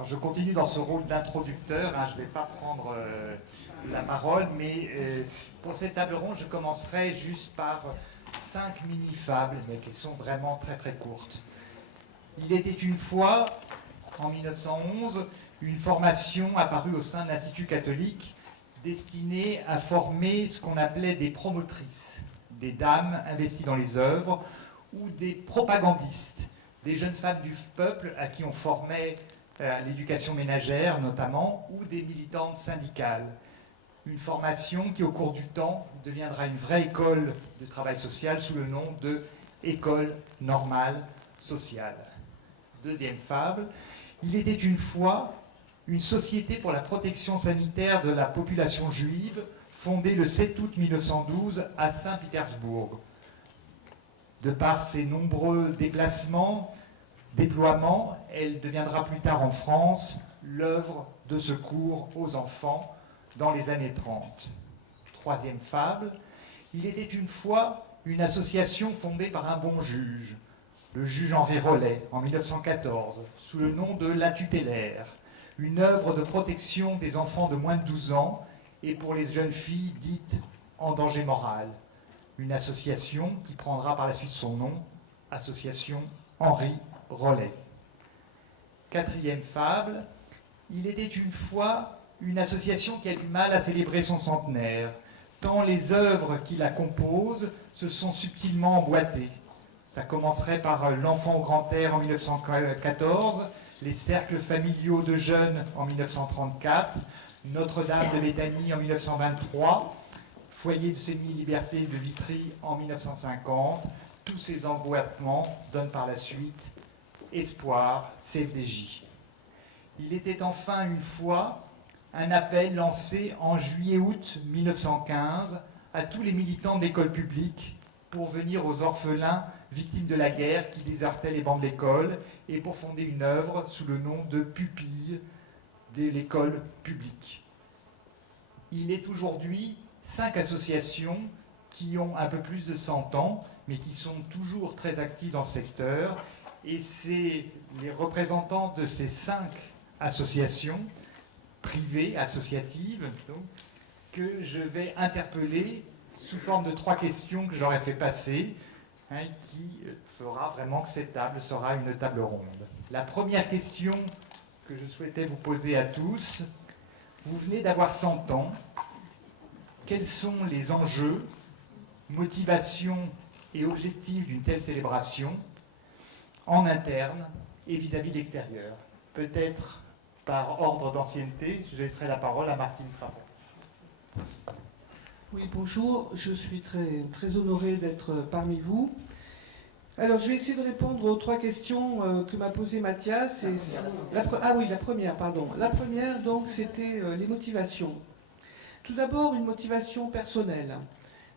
Alors, je continue dans ce rôle d'introducteur, hein, je ne vais pas prendre la parole, mais pour cette table ronde, je commencerai juste par 5 mini-fables, mais qui sont vraiment très très courtes. Il était une fois, en 1911, une formation apparue au sein de l'Institut catholique destinée à former ce qu'on appelait des promotrices, des dames investies dans les œuvres, ou des propagandistes, des jeunes femmes du peuple à qui on formait l'éducation ménagère notamment, ou des militantes syndicales. Une formation qui, au cours du temps, deviendra une vraie école de travail social sous le nom de École normale sociale. Deuxième fable, il était une fois une société pour la protection sanitaire de la population juive fondée le 7 août 1912 à Saint-Pétersbourg. De par ses nombreux déplacements, déploiements, elle deviendra plus tard en France l'œuvre de secours aux enfants dans les années 30. Troisième fable, il était une fois une association fondée par un bon juge, le juge Henri Rollet, en 1914, sous le nom de La Tutélaire, une œuvre de protection des enfants de moins de 12 ans et pour les jeunes filles dites en danger moral. Une association qui prendra par la suite son nom, Association Henri Rollet. Quatrième fable, il était une fois une association qui a du mal à célébrer son centenaire, tant les œuvres qui la composent se sont subtilement emboîtées. Ça commencerait par l'Enfant au grand air en 1914, les cercles familiaux de jeunes en 1934, Notre-Dame de Béthanie en 1923, Foyer de semi-liberté de Vitry en 1950. Tous ces emboîtements donnent par la suite Espoir, CFDJ. Il était enfin une fois un appel lancé en juillet-août 1915 à tous les militants de l'école publique pour venir aux orphelins victimes de la guerre qui désertaient les bancs de l'école et pour fonder une œuvre sous le nom de Pupilles de l'école publique. Il est aujourd'hui 5 associations qui ont un peu plus de 100 ans, mais qui sont toujours très actives dans ce secteur. Et c'est les représentants de ces 5 associations privées, associatives, donc, que je vais interpeller sous forme de 3 questions que j'aurais fait passer, hein, qui fera vraiment que cette table sera une table ronde. La première question que je souhaitais vous poser à tous, vous venez d'avoir 100 ans. Quels sont les enjeux, motivations et objectifs d'une telle célébration en interne et vis-à-vis de l'extérieur? Peut-être par ordre d'ancienneté, je laisserai la parole à Martine Frapon. Oui, bonjour, je suis très honorée d'être parmi vous. Alors, je vais essayer de répondre aux 3 questions que m'a posées Mathias. La première, pardon. La première, donc, c'était les motivations. Tout d'abord, une motivation personnelle,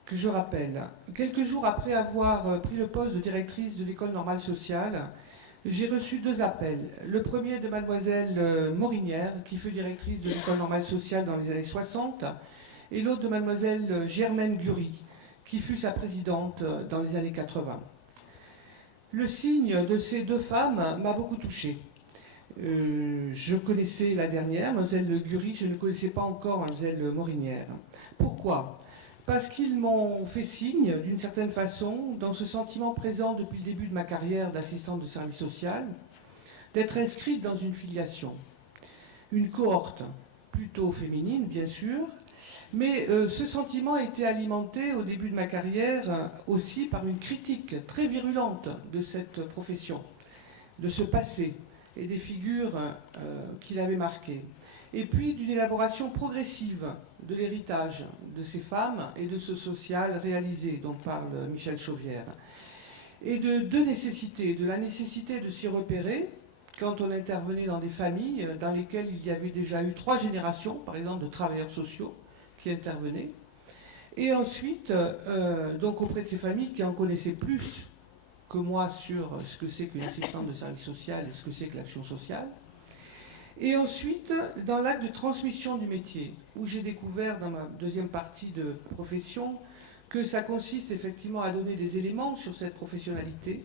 que je rappelle. Quelques jours après avoir pris le poste de directrice de l'école normale sociale, j'ai reçu 2 appels. Le premier de mademoiselle Morinière, qui fut directrice de l'école normale sociale dans les années 60, et l'autre de mademoiselle Germaine Gury, qui fut sa présidente dans les années 80. Le signe de ces 2 femmes m'a beaucoup touchée. Je connaissais la dernière, mademoiselle Gury, je ne connaissais pas encore mademoiselle Morinière. Pourquoi ? Parce qu'ils m'ont fait signe, d'une certaine façon, dans ce sentiment présent depuis le début de ma carrière d'assistante de service social, d'être inscrite dans une filiation. Une cohorte plutôt féminine, bien sûr, mais ce sentiment a été alimenté au début de ma carrière aussi par une critique très virulente de cette profession, de ce passé et des figures qui l'avaient marqué. Et puis d'une élaboration progressive de l'héritage de ces femmes et de ce social réalisé dont parle Michel Chauvière. Et de 2 nécessités. De la nécessité de s'y repérer quand on intervenait dans des familles dans lesquelles il y avait déjà eu 3 générations, par exemple, de travailleurs sociaux qui intervenaient. Et ensuite, donc auprès de ces familles qui en connaissaient plus que moi sur ce que c'est qu'une assistante de service social et ce que c'est que l'action sociale. Et ensuite, dans l'acte de transmission du métier, où j'ai découvert dans ma deuxième partie de profession que ça consiste effectivement à donner des éléments sur cette professionnalité,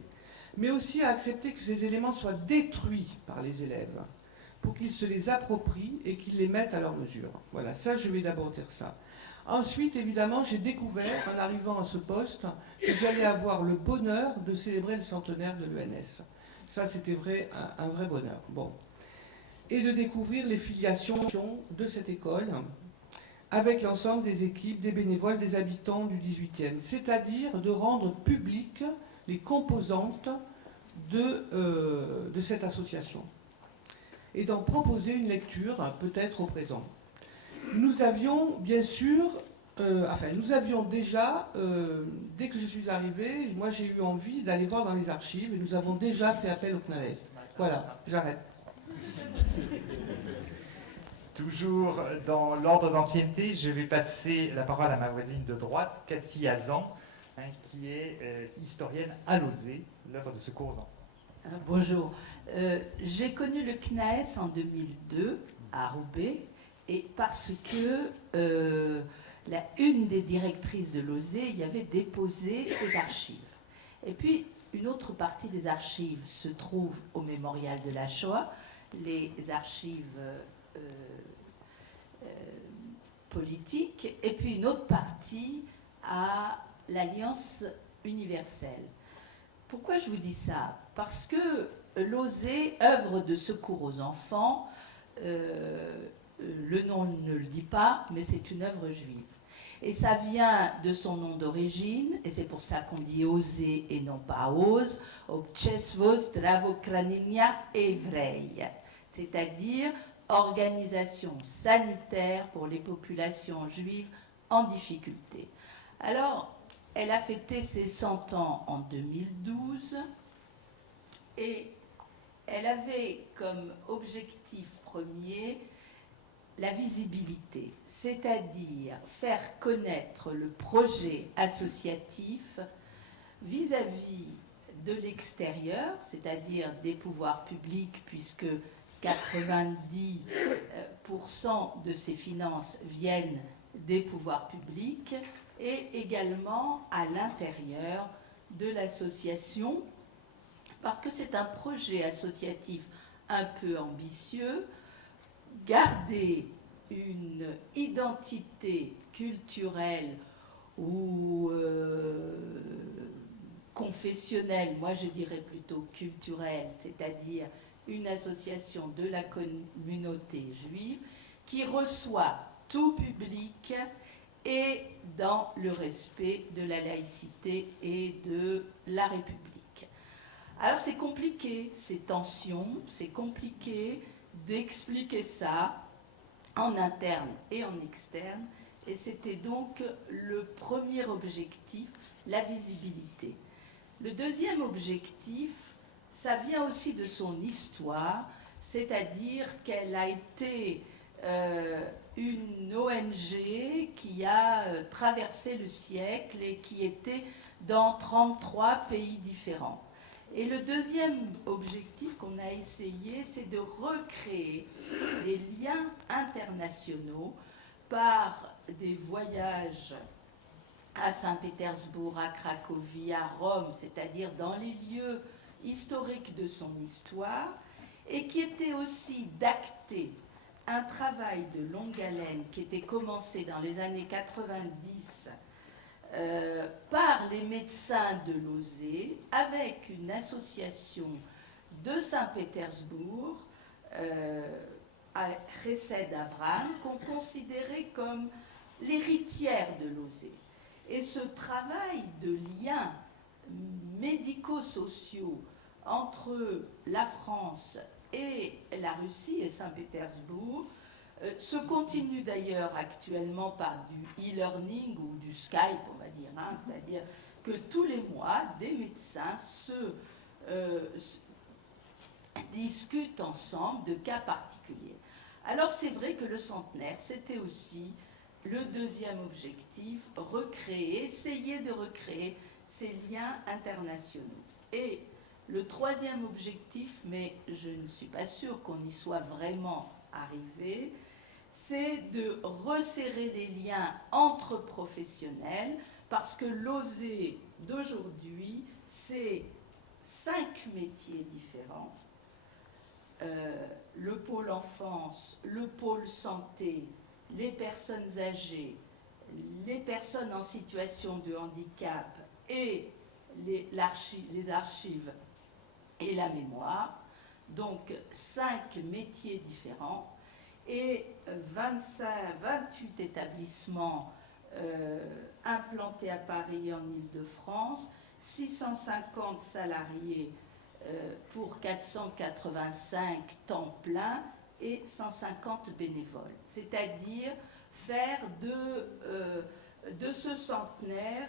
mais aussi à accepter que ces éléments soient détruits par les élèves. pour qu'ils se les approprient et qu'ils les mettent à leur mesure. Voilà, ça, je vais d'abord dire ça. Ensuite, évidemment, j'ai découvert, en arrivant à ce poste, que j'allais avoir le bonheur de célébrer le centenaire de l'ENS. Ça, c'était un vrai bonheur. Bon. Et de découvrir les filiations de cette école avec l'ensemble des équipes, des bénévoles, des habitants du 18e. C'est-à-dire de rendre publiques les composantes de cette association. Et d'en proposer une lecture, peut-être au présent. Nous avions, bien sûr, nous avions déjà, dès que je suis arrivée, moi j'ai eu envie d'aller voir dans les archives, et nous avons déjà fait appel au CNAES. Voilà, j'arrête. Toujours dans l'ordre d'ancienneté, je vais passer la parole à ma voisine de droite, Cathy Azan, qui est historienne à l'OSE, l'œuvre de secours aux enfants. Bonjour. J'ai connu le CNAES en 2002 à Roubaix, et parce que une des directrices de l'OSE y avait déposé ses archives. Et puis, une autre partie des archives se trouve au mémorial de la Shoah, les archives politiques, et puis une autre partie à l'Alliance universelle. Pourquoi je vous dis ça? Parce que l'OSE, œuvre de secours aux enfants, le nom ne le dit pas, mais c'est une œuvre juive. Et ça vient de son nom d'origine, et c'est pour ça qu'on dit OSE et non pas OZ, Občestvo zdravokrajina evreja, c'est-à-dire organisation sanitaire pour les populations juives en difficulté. Alors, elle a fêté ses 100 ans en 2012, et elle avait comme objectif premier la visibilité, c'est-à-dire faire connaître le projet associatif vis-à-vis de l'extérieur, c'est-à-dire des pouvoirs publics, puisque 90% de ses finances viennent des pouvoirs publics, et également à l'intérieur de l'association, parce que c'est un projet associatif un peu ambitieux, garder une identité culturelle ou confessionnelle, moi je dirais plutôt culturelle, c'est-à-dire une association de la communauté juive qui reçoit tout public et dans le respect de la laïcité et de la République. Alors c'est compliqué, ces tensions, c'est compliqué d'expliquer ça en interne et en externe, et c'était donc le premier objectif, la visibilité. Le deuxième objectif, ça vient aussi de son histoire, c'est-à-dire qu'elle a été une ONG qui a traversé le siècle et qui était dans 33 pays différents. Et le deuxième objectif qu'on a essayé, c'est de recréer des liens internationaux par des voyages à Saint-Pétersbourg, à Cracovie, à Rome, c'est-à-dire dans les lieux historiques de son histoire, et qui était aussi d'acter un travail de longue haleine qui était commencé dans les années 90 par les médecins de l'OSE, avec une association de Saint-Pétersbourg, à Chesed Avram, qu'on considérait comme l'héritière de l'OSE. Et ce travail de liens médico-sociaux entre la France et la Russie et Saint-Pétersbourg se continue d'ailleurs actuellement par du e-learning ou du Skype, on va dire, c'est-à-dire que tous les mois, des médecins discutent ensemble de cas particuliers. Alors c'est vrai que le centenaire, c'était aussi le deuxième objectif, essayer de recréer ces liens internationaux. Et le troisième objectif, mais je ne suis pas sûre qu'on y soit vraiment arrivé, c'est de resserrer les liens entre professionnels, parce que l'OSE d'aujourd'hui, c'est 5 métiers différents, le pôle enfance, le pôle santé, les personnes âgées, les personnes en situation de handicap et les archives et la mémoire. Donc 5 métiers différents et 28 établissements implantés à Paris en Île-de-France, 650 salariés pour 485 temps plein et 150 bénévoles. C'est-à-dire faire de ce centenaire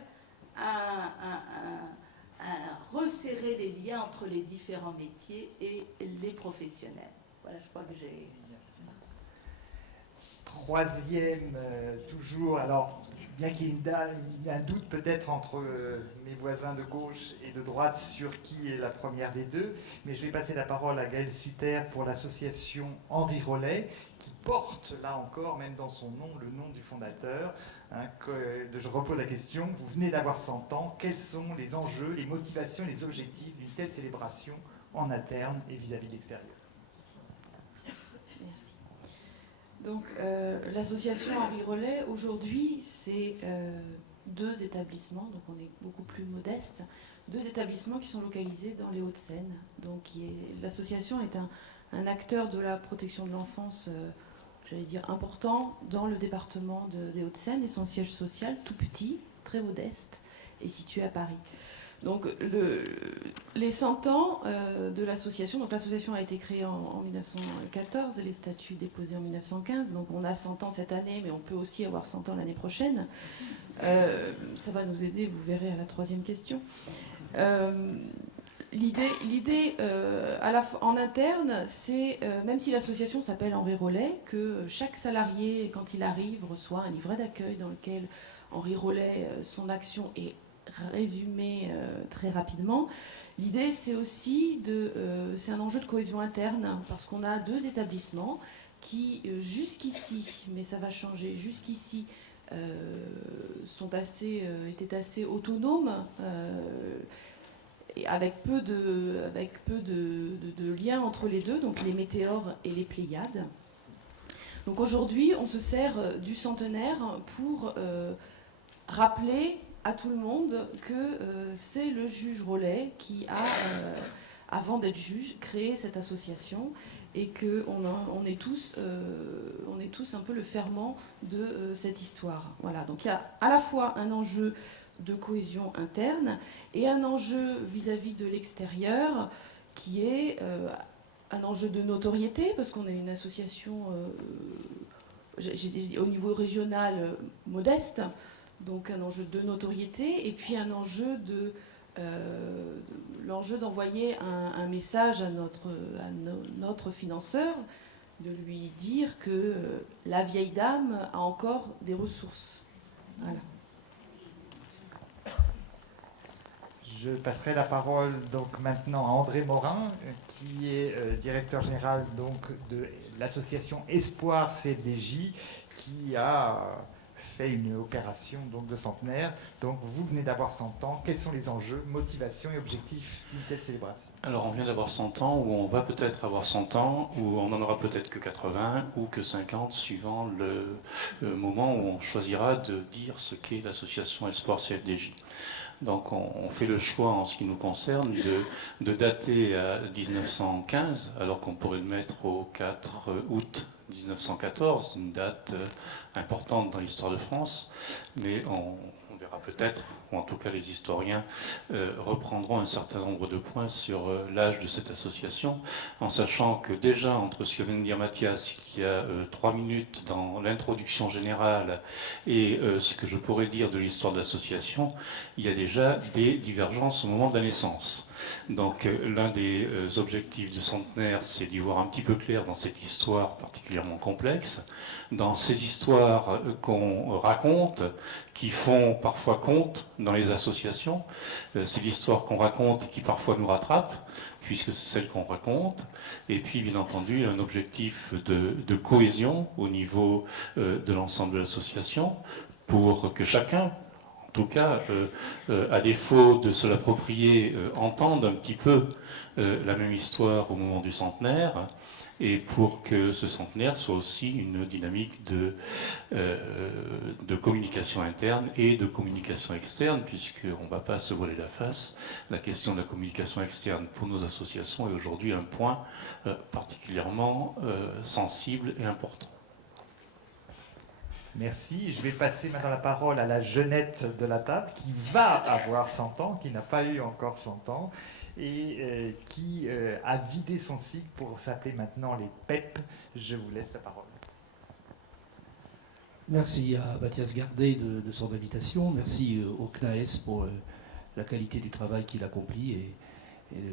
resserrer les liens entre les différents métiers et les professionnels. Voilà, je crois que j'ai... Troisième, toujours, alors, bien qu'il y ait un doute peut-être entre mes voisins de gauche et de droite sur qui est la première des deux, mais je vais passer la parole à Gaël Sutter pour l'association Henri Rollet, qui porte, là encore, même dans son nom, le nom du fondateur. Je repose la question, vous venez d'avoir 100 ans, quels sont les enjeux, les motivations, les objectifs d'une telle célébration en interne et vis-à-vis de l'extérieur? Merci. Donc, l'association Henri Rollet, aujourd'hui, c'est 2 établissements, donc on est beaucoup plus modeste, 2 établissements qui sont localisés dans les Hauts-de-Seine. Donc, l'association est un acteur de la protection de l'enfance, j'allais dire important, dans le département des Hauts-de-Seine, et son siège social, tout petit, très modeste, est situé à Paris. Donc les 100 ans de l'association, donc l'association a été créée en 1914, les statuts déposés en 1915, donc on a 100 ans cette année, mais on peut aussi avoir 100 ans l'année prochaine. Ça va nous aider, vous verrez à la 3e question. L'idée en interne, c'est, même si l'association s'appelle Henri Rollet, que chaque salarié, quand il arrive, reçoit un livret d'accueil dans lequel Henri Rollet, son action est résumée très rapidement. L'idée, c'est aussi c'est un enjeu de cohésion interne, parce qu'on a 2 établissements qui, jusqu'ici, mais ça va changer, jusqu'ici, étaient assez autonomes, avec peu de liens entre les deux, donc les Météores et les Pléiades. Donc aujourd'hui, on se sert du centenaire pour rappeler à tout le monde que c'est le juge Rollet qui a, avant d'être juge, créé cette association, et qu'on est tous un peu le ferment de cette histoire. Voilà. Donc il y a à la fois un enjeu de cohésion interne et un enjeu vis-à-vis de l'extérieur qui est un enjeu de notoriété, parce qu'on est une association au niveau régional modeste, donc un enjeu de notoriété, et puis un enjeu l'enjeu d'envoyer un message à notre financeur, de lui dire que la vieille dame a encore des ressources. Voilà. Je passerai la parole donc maintenant à André Morin, qui est directeur général donc, de l'association Espoir CFDJ, qui a fait une opération donc, de centenaire. Donc vous venez d'avoir 100 ans. Quels sont les enjeux, motivations et objectifs d'une telle célébration? Alors on vient d'avoir 100 ans, ou on va peut-être avoir 100 ans, ou on n'en aura peut-être que 80 ou que 50, suivant le moment où on choisira de dire ce qu'est l'association Espoir CFDJ. Donc on fait le choix en ce qui nous concerne de dater à 1915, alors qu'on pourrait le mettre au 4 août 1914, une date importante dans l'histoire de France, mais on verra peut-être, ou en tout cas les historiens reprendront un certain nombre de points sur l'âge de cette association, en sachant que déjà entre ce que vient de dire Mathias, il y a 3 minutes dans l'introduction générale, et ce que je pourrais dire de l'histoire de l'association, il y a déjà des divergences au moment de la naissance. Donc l'un des objectifs du centenaire, c'est d'y voir un petit peu clair dans cette histoire particulièrement complexe, dans ces histoires qu'on raconte, qui font parfois compte dans les associations. C'est l'histoire qu'on raconte et qui parfois nous rattrape, puisque c'est celle qu'on raconte. Et puis, bien entendu, un objectif de cohésion au niveau de l'ensemble de l'association, pour que chacun, en tout cas, à défaut de se l'approprier, entendent un petit peu la même histoire au moment du centenaire, et pour que ce centenaire soit aussi une dynamique de communication interne et de communication externe, puisqu'on ne va pas se voiler la face. La question de la communication externe pour nos associations est aujourd'hui un point particulièrement sensible et important. Merci. Je vais passer maintenant la parole à la jeunette de la table qui va avoir 100 ans, qui n'a pas eu encore 100 ans et qui a vidé son cycle pour s'appeler maintenant les PEP. Je vous laisse la parole. Merci à Mathias Gardet de son invitation. Merci au CNAES pour la qualité du travail qu'il accomplit et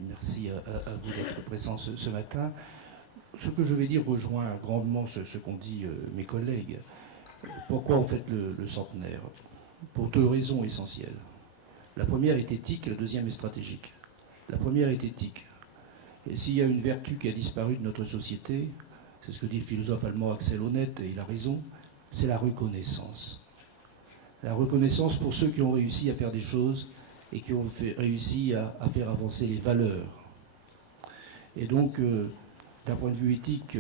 merci à vous d'être présent ce matin. Ce que je vais dire rejoint grandement ce qu'ont dit mes collègues. Pourquoi on fête le centenaire? Pour deux raisons essentielles. La première est éthique et la deuxième est stratégique. La première est éthique. Et s'il y a une vertu qui a disparu de notre société, c'est ce que dit le philosophe allemand Axel Honneth, et il a raison, c'est la reconnaissance. La reconnaissance pour ceux qui ont réussi à faire des choses et qui ont réussi à faire avancer les valeurs. Et donc, d'un point de vue éthique,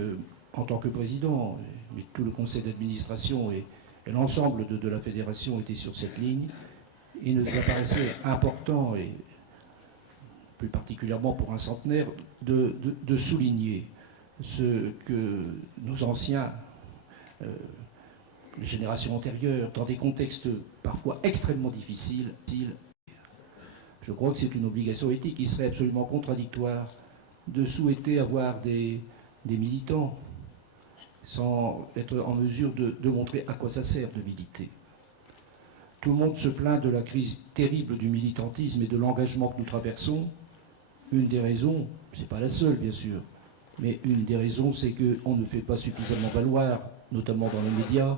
en tant que président, mais tout le conseil d'administration et l'ensemble de la fédération étaient sur cette ligne, il nous apparaissait important, et plus particulièrement pour un centenaire, de souligner ce que nos anciens, les générations antérieures, dans des contextes parfois extrêmement difficiles, je crois que c'est une obligation éthique. Il serait absolument contradictoire de souhaiter avoir des militants sans être en mesure de montrer à quoi ça sert de militer. Tout le monde se plaint de la crise terrible du militantisme et de l'engagement que nous traversons. Une des raisons, c'est pas la seule bien sûr, mais une des raisons c'est qu'on ne fait pas suffisamment valoir, notamment dans les médias,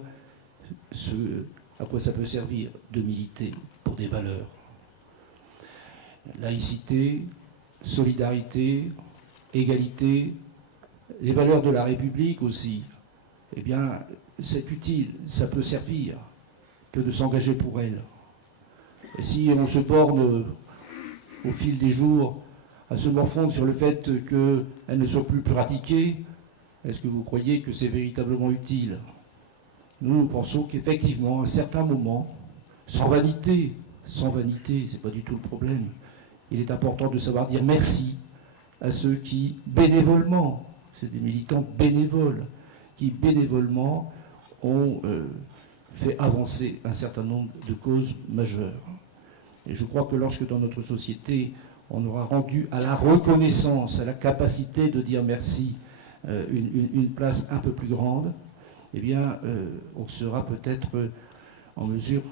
ce à quoi ça peut servir de militer pour des valeurs. Laïcité, solidarité, égalité, les valeurs de la République aussi, eh bien, c'est utile, ça peut servir que de s'engager pour elles. Et si on se borne au fil des jours à se morfondre sur le fait qu'elles ne soient plus pratiquées, est-ce que vous croyez que c'est véritablement utile? Nous pensons qu'effectivement, à un certain moment, sans vanité, c'est pas du tout le problème, il est important de savoir dire merci à ceux qui, bénévolement, c'est des militants bénévoles, qui bénévolement ont fait avancer un certain nombre de causes majeures. Et je crois que lorsque dans notre société, on aura rendu à la reconnaissance, à la capacité de dire merci, une place un peu plus grande, eh bien, on sera peut-être en mesure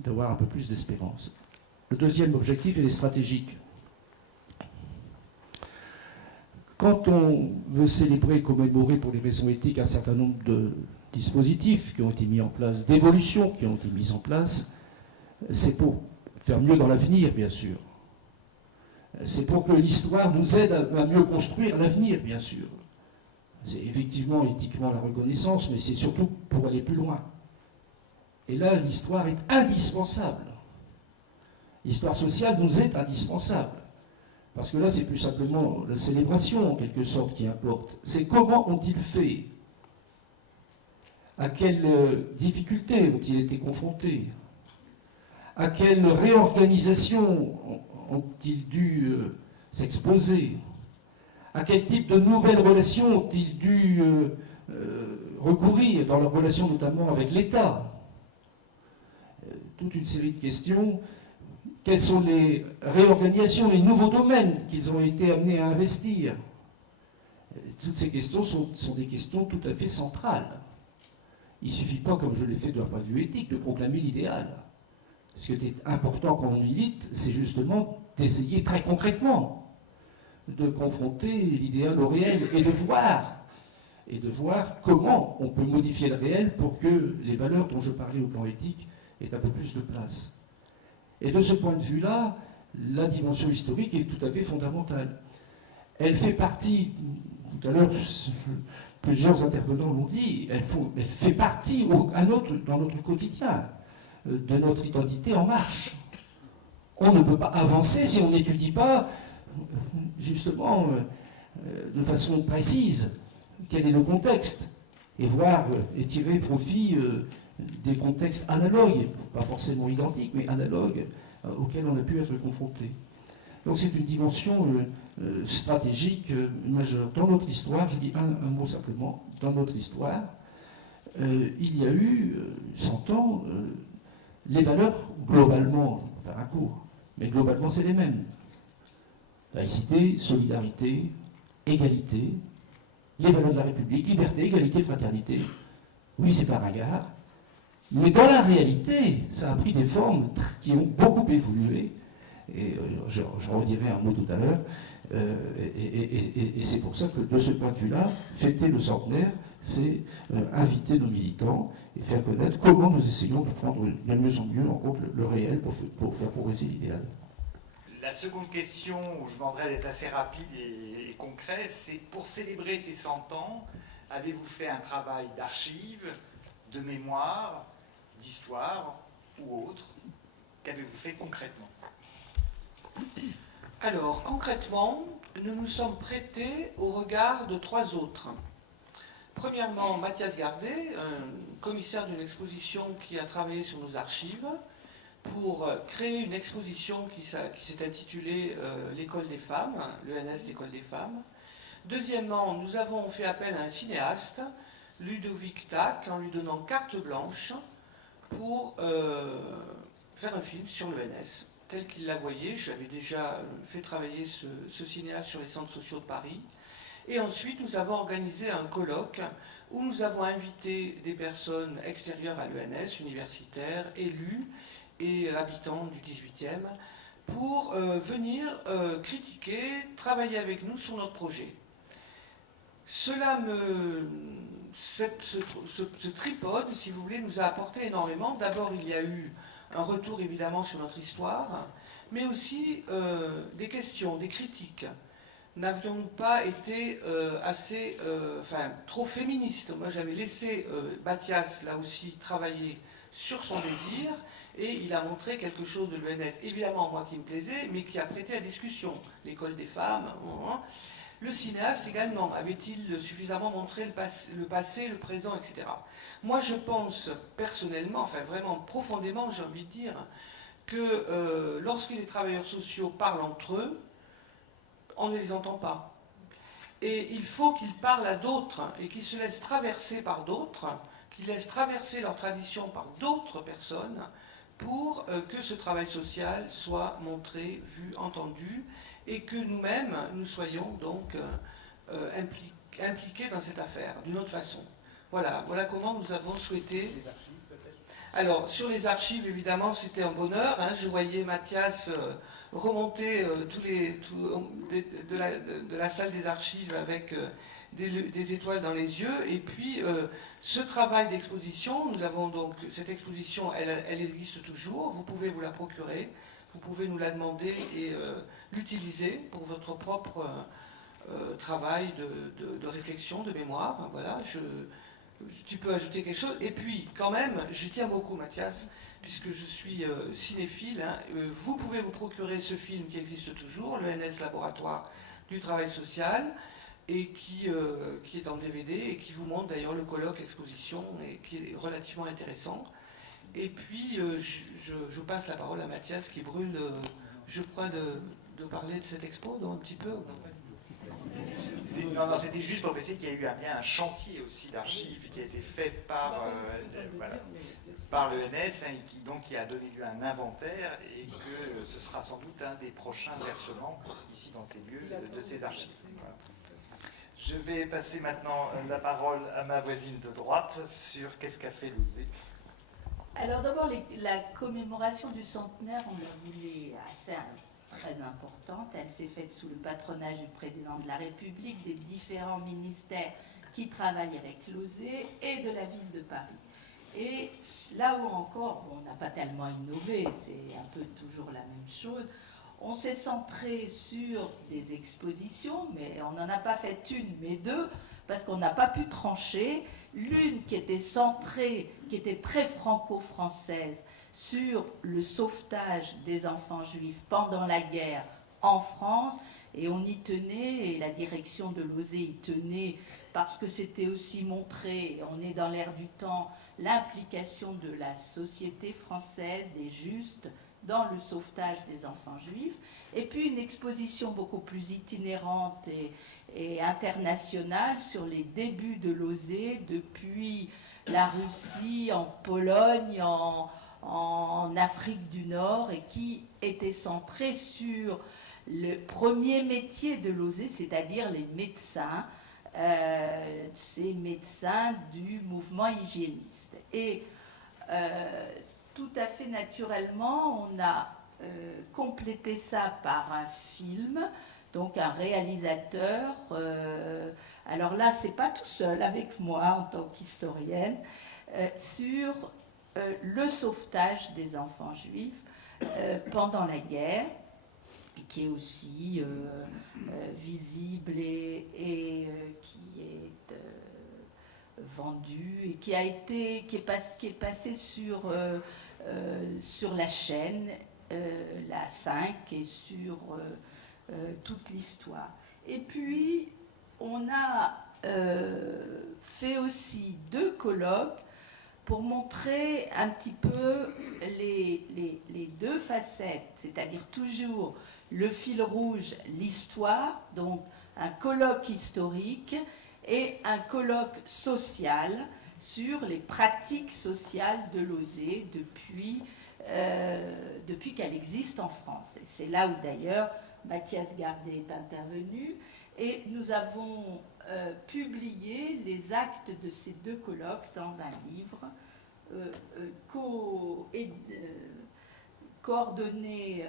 d'avoir un peu plus d'espérance. Le deuxième objectif, il est stratégique. Quand on veut célébrer et commémorer pour les raisons éthiques un certain nombre de dispositifs qui ont été mis en place, d'évolutions qui ont été mises en place, c'est pour faire mieux dans l'avenir, bien sûr. C'est pour que l'histoire nous aide à mieux construire l'avenir, bien sûr. C'est effectivement éthiquement la reconnaissance, mais c'est surtout pour aller plus loin. Et là, l'histoire est indispensable. L'histoire sociale nous est indispensable. Parce que là, c'est plus simplement la célébration, en quelque sorte, qui importe. C'est comment ont-ils fait? À quelles difficultés ont-ils été confrontés? À quelle réorganisation ont-ils dû s'exposer? À quel type de nouvelles relations ont-ils dû recourir dans leurs relations notamment avec l'État? Toute une série de questions. Quelles sont les réorganisations, les nouveaux domaines qu'ils ont été amenés à investir? Toutes ces questions sont des questions tout à fait centrales. Il ne suffit pas, comme je l'ai fait d'un point de vue éthique, de proclamer l'idéal. Ce qui est important quand on milite, c'est justement d'essayer très concrètement de confronter l'idéal au réel et de voir comment on peut modifier le réel pour que les valeurs dont je parlais au plan éthique aient un peu plus de place. Et de ce point de vue-là, la dimension historique est tout à fait fondamentale. Elle fait partie, tout à l'heure, plusieurs intervenants l'ont dit, elle fait partie dans notre quotidien. de notre identité en marche. On ne peut pas avancer si on n'étudie pas, justement, de façon précise, quel est le contexte, et voir et tirer profit des contextes analogues, pas forcément identiques, mais analogues, auxquels on a pu être confronté. Donc c'est une dimension stratégique majeure. Dans notre histoire, je dis un mot simplement, dans notre histoire, il y a eu, 100 ans, les valeurs, globalement, faire un cours, mais globalement c'est les mêmes. Laïcité, solidarité, égalité, les valeurs de la République, liberté, égalité, fraternité. Oui, c'est par égard. Mais dans la réalité, ça a pris des formes qui ont beaucoup évolué. Et j'en redirai un mot tout à l'heure. Et c'est pour ça que, de ce point de vue-là, fêter le centenaire, c'est inviter nos militants et faire connaître comment nous essayons de prendre de mieux en mieux en compte le réel pour faire progresser l'idéal. La seconde question, où je demanderais d'être assez rapide et concret, c'est pour célébrer ces 100 ans, avez-vous fait un travail d'archives, de mémoire, d'histoire ou autre? Qu'avez-vous fait concrètement? Alors, concrètement, nous nous sommes prêtés au regard de 3 autres. Premièrement, Mathias Gardet, commissaire d'une exposition qui a travaillé sur nos archives, pour créer une exposition qui s'est intitulée L'école des femmes, l'ENS l'École des femmes. Deuxièmement, nous avons fait appel à un cinéaste, Ludovic Tac, en lui donnant carte blanche pour faire un film sur l'ENS, tel qu'il la voyait. J'avais déjà fait travailler ce cinéaste sur les centres sociaux de Paris. Et ensuite, nous avons organisé un colloque où nous avons invité des personnes extérieures à l'ENS, universitaires, élus et habitants du 18e, pour venir critiquer, travailler avec nous sur notre projet. Ce tripode, si vous voulez, nous a apporté énormément. D'abord, il y a eu un retour évidemment sur notre histoire, mais aussi des questions, des critiques. N'avions-nous pas été trop féministes? Moi, j'avais laissé Mathias, là aussi, travailler sur son désir, et il a montré quelque chose de l'ENS, évidemment, moi qui me plaisait, mais qui a prêté à discussion. L'école des femmes. Le cinéaste également, avait-il suffisamment montré le passé, le présent, etc. Moi, je pense personnellement, enfin vraiment profondément, j'ai envie de dire, que lorsque les travailleurs sociaux parlent entre eux, on ne les entend pas. Et il faut qu'ils parlent à d'autres et qu'ils se laissent traverser par d'autres, qu'ils laissent traverser leur tradition par d'autres personnes pour que ce travail social soit montré, vu, entendu, et que nous-mêmes, nous soyons donc impliqués dans cette affaire, d'une autre façon. Voilà comment nous avons souhaité... Alors, sur les archives, évidemment, c'était un bonheur. Je voyais Mathias remonter de la salle des archives avec des étoiles dans les yeux. Et puis, ce travail d'exposition, nous avons donc... Cette exposition, elle existe toujours. Vous pouvez vous la procurer. Vous pouvez nous la demander et l'utiliser pour votre propre travail de réflexion, de mémoire. Voilà, tu peux ajouter quelque chose. Et puis, quand même, je tiens beaucoup, Mathias, puisque je suis cinéphile, vous pouvez vous procurer ce film qui existe toujours, l'ENS Laboratoire du Travail Social, et qui est en DVD, et qui vous montre d'ailleurs le colloque exposition, et qui est relativement intéressant. Et puis, je passe la parole à Mathias, qui brûle, je crois, de parler de cette expo, donc un petit peu. Non, c'était juste pour préciser qu'il y a eu bien un chantier aussi d'archives qui a été fait par l'ENS, qui a donné lieu à un inventaire, et que ce sera sans doute un des prochains versements, ici dans ces lieux, de ces archives. Voilà. Je vais passer maintenant la parole à ma voisine de droite sur qu'est-ce qu'a fait l'OSE. Alors d'abord, la commémoration du centenaire, on la voulait assez très importante. Elle s'est faite sous le patronage du président de la République, des différents ministères qui travaillent avec l'OSE et de la ville de Paris. Et là où encore, on n'a pas tellement innové, c'est un peu toujours la même chose, on s'est centré sur des expositions, mais on n'en a pas fait une, mais deux, parce qu'on n'a pas pu trancher. L'une qui était centrée, qui était très franco-française, sur le sauvetage des enfants juifs pendant la guerre en France, et on y tenait, et la direction de l'OSE y tenait, parce que c'était aussi montré, on est dans l'air du temps, l'implication de la société française, des justes, dans le sauvetage des enfants juifs, et puis une exposition beaucoup plus itinérante et internationale sur les débuts de l'OSE depuis la Russie, en Pologne, en Afrique du Nord, et qui était centrée sur le premier métier de l'OSE, c'est-à-dire les médecins, ces médecins du mouvement hygiéniste. Et tout à fait naturellement, on a complété ça par un film, donc un réalisateur. Alors là, c'est pas tout seul, avec moi en tant qu'historienne, sur le sauvetage des enfants juifs pendant la guerre, qui est aussi visible et qui est vendu et qui est passé sur la chaîne, la 5, et sur toute l'histoire. Et puis, on a fait aussi 2 colloques pour montrer un petit peu les 2 facettes, c'est-à-dire toujours le fil rouge, l'histoire, donc un colloque historique et un colloque social sur les pratiques sociales de l'OSE depuis qu'elle existe en France. Et c'est là où d'ailleurs Mathias Gardet est intervenu, et nous avons publié les actes de ces 2 colloques dans un livre coordonné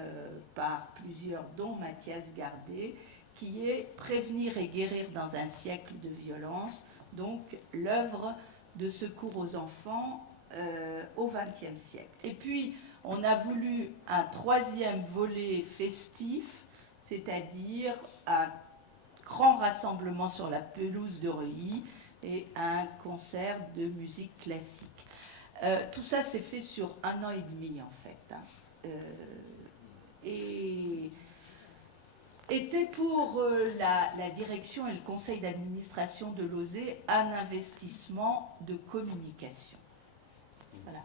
par plusieurs, dont Mathias Gardet, qui est Prévenir et guérir dans un siècle de violence, donc l'œuvre de secours aux enfants au XXe siècle. Et puis, on a voulu un 3e volet festif, c'est-à-dire un grand rassemblement sur la pelouse de Reuilly et un concert de musique classique. Tout ça s'est fait sur 1 an et demi, en fait. Et était pour la direction et le conseil d'administration de l'OSE un investissement de communication. Voilà.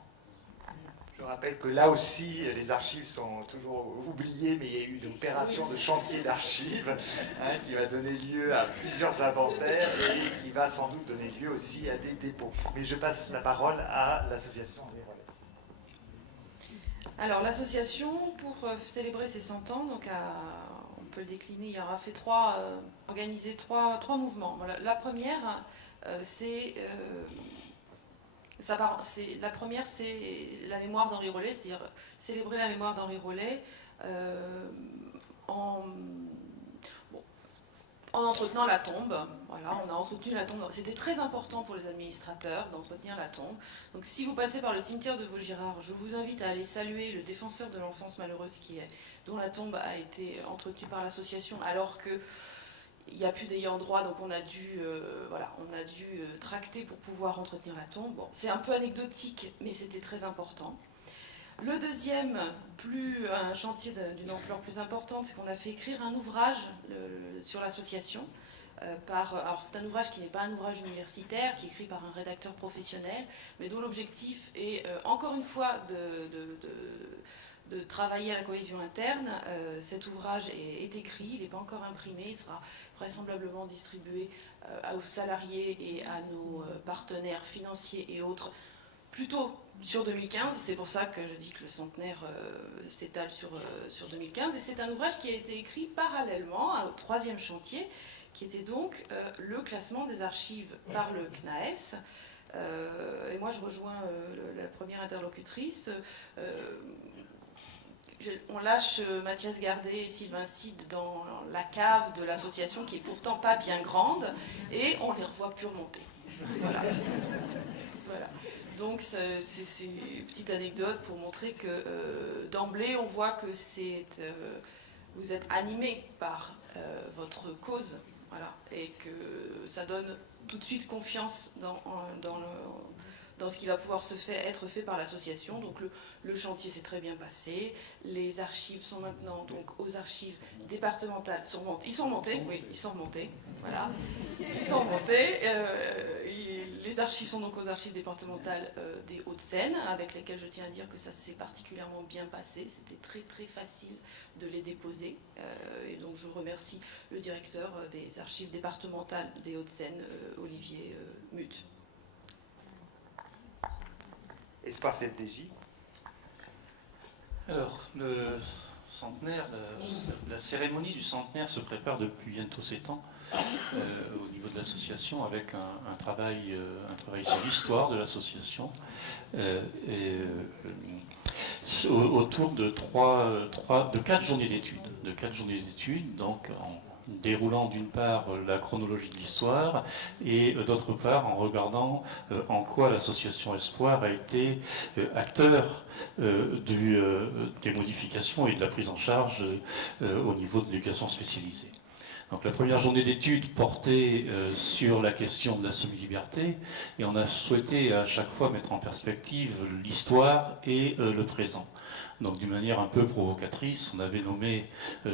Je rappelle que là aussi, les archives sont toujours oubliées, mais il y a eu une opération de chantier d'archives qui va donner lieu à plusieurs inventaires et qui va sans doute donner lieu aussi à des dépôts. Mais je passe la parole à l'association des relais. Alors l'association, pour célébrer ses 100 ans, donc on peut le décliner, il y aura fait organisé trois mouvements. Voilà. La première, c'est la mémoire d'Henri Rollet, c'est-à-dire célébrer la mémoire d'Henri Rollet en entretenant la tombe. Voilà, on a entretenu la tombe. C'était très important pour les administrateurs d'entretenir la tombe. Donc si vous passez par le cimetière de Vaugirard, je vous invite à aller saluer le défenseur de l'enfance malheureuse dont la tombe a été entretenue par l'association, alors que il n'y a plus d'ayant droit, donc on a dû tracter pour pouvoir entretenir la tombe. Bon, c'est un peu anecdotique, mais c'était très important. Le deuxième, un chantier d'une ampleur plus importante, c'est qu'on a fait écrire un ouvrage sur l'association. Alors c'est un ouvrage qui n'est pas un ouvrage universitaire, qui est écrit par un rédacteur professionnel, mais dont l'objectif est encore une fois de travailler à la cohésion interne. Cet ouvrage est écrit, il n'est pas encore imprimé, il sera vraisemblablement distribué aux salariés et à nos partenaires financiers et autres plutôt sur 2015. C'est pour ça que je dis que le centenaire s'étale sur 2015. Et c'est un ouvrage qui a été écrit parallèlement au 3e chantier, qui était donc le classement des archives par le CNAES. Et moi, je rejoins la première interlocutrice. On lâche Mathias Gardet et Sylvain Cid dans la cave de l'association, qui est pourtant pas bien grande, et on les revoit plus remonter. Voilà. Voilà. Donc c'est une petite anecdote pour montrer que d'emblée, on voit que vous êtes animé par votre cause, voilà, et que ça donne tout de suite confiance dans dans ce qui va pouvoir être fait par l'association. Donc le chantier s'est très bien passé. Les archives sont maintenant donc aux archives départementales. Ils sont remontés. Voilà. Ils sont remontés. Les archives sont donc aux archives départementales des Hauts-de-Seine, avec lesquelles je tiens à dire que ça s'est particulièrement bien passé. C'était très très facile de les déposer. Et donc je remercie le directeur des archives départementales des Hauts-de-Seine, Olivier Muth. Espace FDJ. Alors, le centenaire, la cérémonie du centenaire se prépare depuis bientôt 7 ans au niveau de l'association, avec un travail sur l'histoire de l'association, autour de 4 journées d'études, donc en déroulant d'une part la chronologie de l'histoire et d'autre part en regardant en quoi l'association Espoir a été acteur des modifications et de la prise en charge au niveau de l'éducation spécialisée. Donc la première journée d'études portait sur la question de la semi-liberté, et on a souhaité à chaque fois mettre en perspective l'histoire et le présent. Donc d'une manière un peu provocatrice, on avait nommé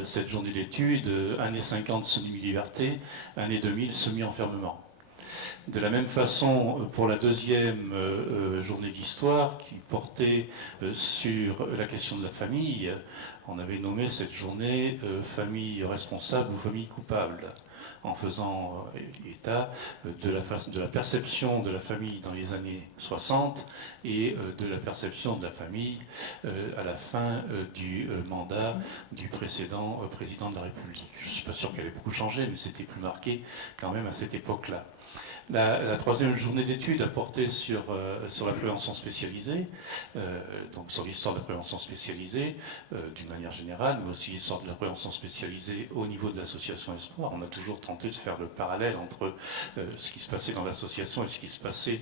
cette journée d'études année 50 semi-liberté, année 2000 semi-enfermement. De la même façon, pour la deuxième journée d'histoire, qui portait sur la question de la famille, on avait nommé cette journée famille responsable ou famille coupable, en faisant état de la perception de la famille dans les années 60 et de la perception de la famille à la fin du mandat du précédent président de la République. Je ne suis pas sûr qu'elle ait beaucoup changé, mais c'était plus marqué quand même à cette époque-là. La troisième journée d'études a porté sur la prévention spécialisée, donc sur l'histoire de la prévention spécialisée d'une manière générale, mais aussi l'histoire de la prévention spécialisée au niveau de l'association Espoir. On a toujours tenté de faire le parallèle entre ce qui se passait dans l'association et ce qui se passait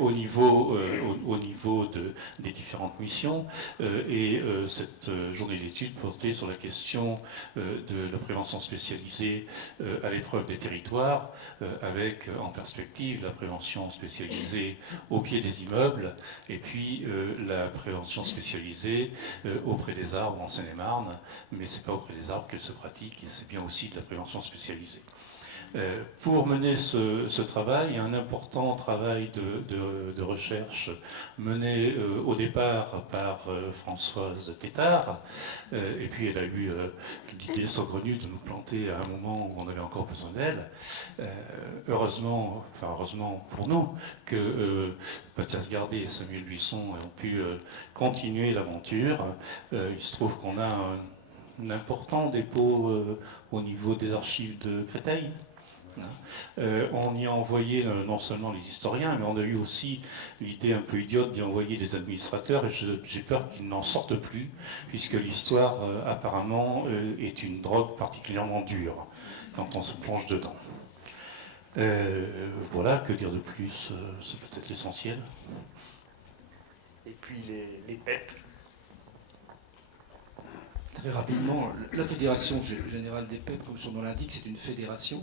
au niveau des différentes missions. Et cette journée d'études portait sur la question de la prévention spécialisée à l'épreuve des territoires, avec en perspective la prévention spécialisée au pied des immeubles et puis la prévention spécialisée auprès des arbres en Seine-et-Marne, mais c'est pas auprès des arbres qu'elle se pratique, et c'est bien aussi de la prévention spécialisée. Pour mener ce travail, un important travail de recherche mené au départ par Françoise Tétard, et puis elle a eu l'idée saugrenue de nous planter à un moment où on avait encore besoin d'elle. Heureusement pour nous, que Mathias Gardet et Samuel Buisson ont pu continuer l'aventure. Il se trouve qu'on a un important dépôt au niveau des archives de Créteil. On y a envoyé non seulement les historiens, mais on a eu aussi l'idée un peu idiote d'y envoyer des administrateurs, et j'ai peur qu'ils n'en sortent plus, puisque l'histoire apparemment est une drogue particulièrement dure quand on se plonge dedans. Voilà, que dire de plus, c'est peut-être l'essentiel. Et puis les PEP. Très rapidement, la Fédération Générale des PEP, comme son nom l'indique, c'est une fédération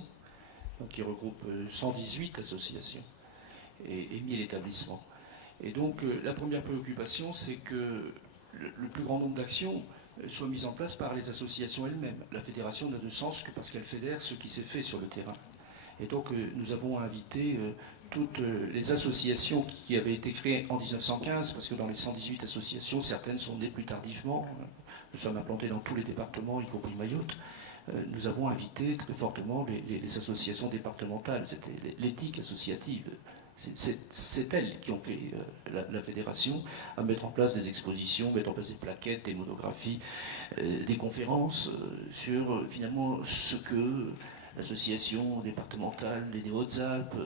donc, qui regroupe 118 associations et 1000 établissements. Et donc la première préoccupation, c'est que le plus grand nombre d'actions soient mises en place par les associations elles-mêmes. La fédération n'a de sens que parce qu'elle fédère ce qui s'est fait sur le terrain. Et donc nous avons invité toutes les associations qui avaient été créées en 1915, parce que dans les 118 associations, certaines sont nées plus tardivement. Nous sommes implantés dans tous les départements, y compris Mayotte. Nous avons invité très fortement les associations départementales. C'était l'éthique associative. C'est elles qui ont fait la fédération à mettre en place des expositions, mettre en place des plaquettes, des monographies, des conférences sur finalement ce que l'association départementale des Hautes-Alpes,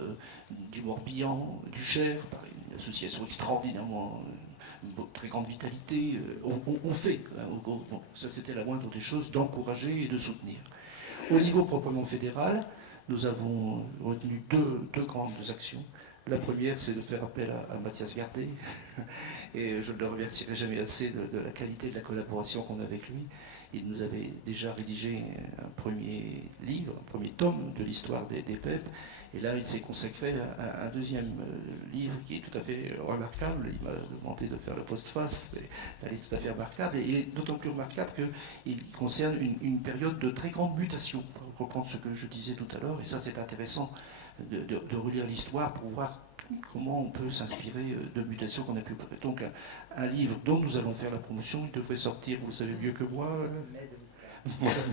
du Morbihan, du Cher, une association extraordinairement très grande vitalité, on fait. Bon, ça c'était la moindre des choses, d'encourager et de soutenir. Au niveau proprement fédéral, nous avons retenu deux grandes actions. La première, c'est de faire appel à Mathias Gardet, et je ne le remercierai jamais assez de la qualité de la collaboration qu'on a avec lui. il nous avait déjà rédigé un premier livre, un premier tome de l'histoire des PEP. Et là, il s'est consacré à un deuxième livre qui est tout à fait remarquable. Il m'a demandé de faire le postface, mais elle est tout à fait remarquable. Et il est d'autant plus remarquable qu'il concerne une période de très grande mutation, pour reprendre ce que je disais tout à l'heure. Et ça, c'est intéressant de relire l'histoire pour voir comment on peut s'inspirer de mutations qu'on a pu opérer. Donc, un livre dont nous allons faire la promotion, il devrait sortir, vous le savez mieux que moi,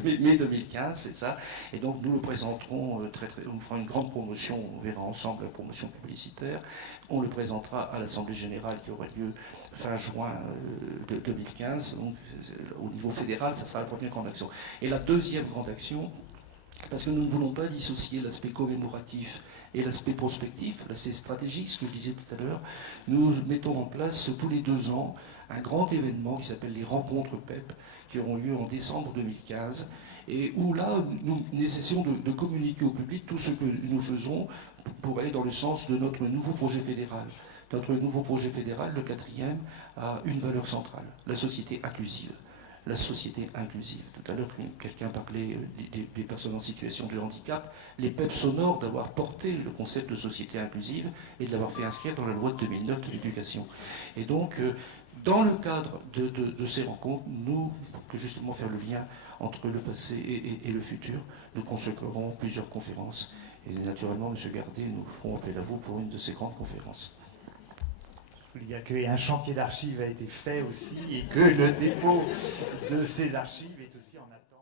mai 2015, c'est ça. Et donc nous le présenterons on fera une grande promotion, on verra ensemble la promotion publicitaire. On le présentera à l'Assemblée Générale qui aura lieu fin juin de 2015. Donc au niveau fédéral, ça sera la première grande action. Et la deuxième grande action, parce que nous ne voulons pas dissocier l'aspect commémoratif et l'aspect prospectif, l'aspect stratégique, ce que je disais tout à l'heure, nous mettons en place tous les 2 ans un grand événement qui s'appelle les Rencontres PEP, qui auront lieu en décembre 2015, et où là, nous essayons de communiquer au public tout ce que nous faisons pour aller dans le sens de notre nouveau projet fédéral. Notre nouveau projet fédéral, le 4e, a une valeur centrale, la société inclusive. La société inclusive. Tout à l'heure, quelqu'un parlait des personnes en situation de handicap. Les PEP s'honorent d'avoir porté le concept de société inclusive et de l'avoir fait inscrire dans la loi de 2009 de l'éducation. Et donc, dans le cadre de ces rencontres, nous, pour justement faire le lien entre le passé et le futur, nous consacrerons plusieurs conférences. Et naturellement, M. Gardet, nous ferons appel à vous pour une de ces grandes conférences. Il y a qu'un chantier d'archives a été fait aussi et que le dépôt de ces archives est aussi en attente.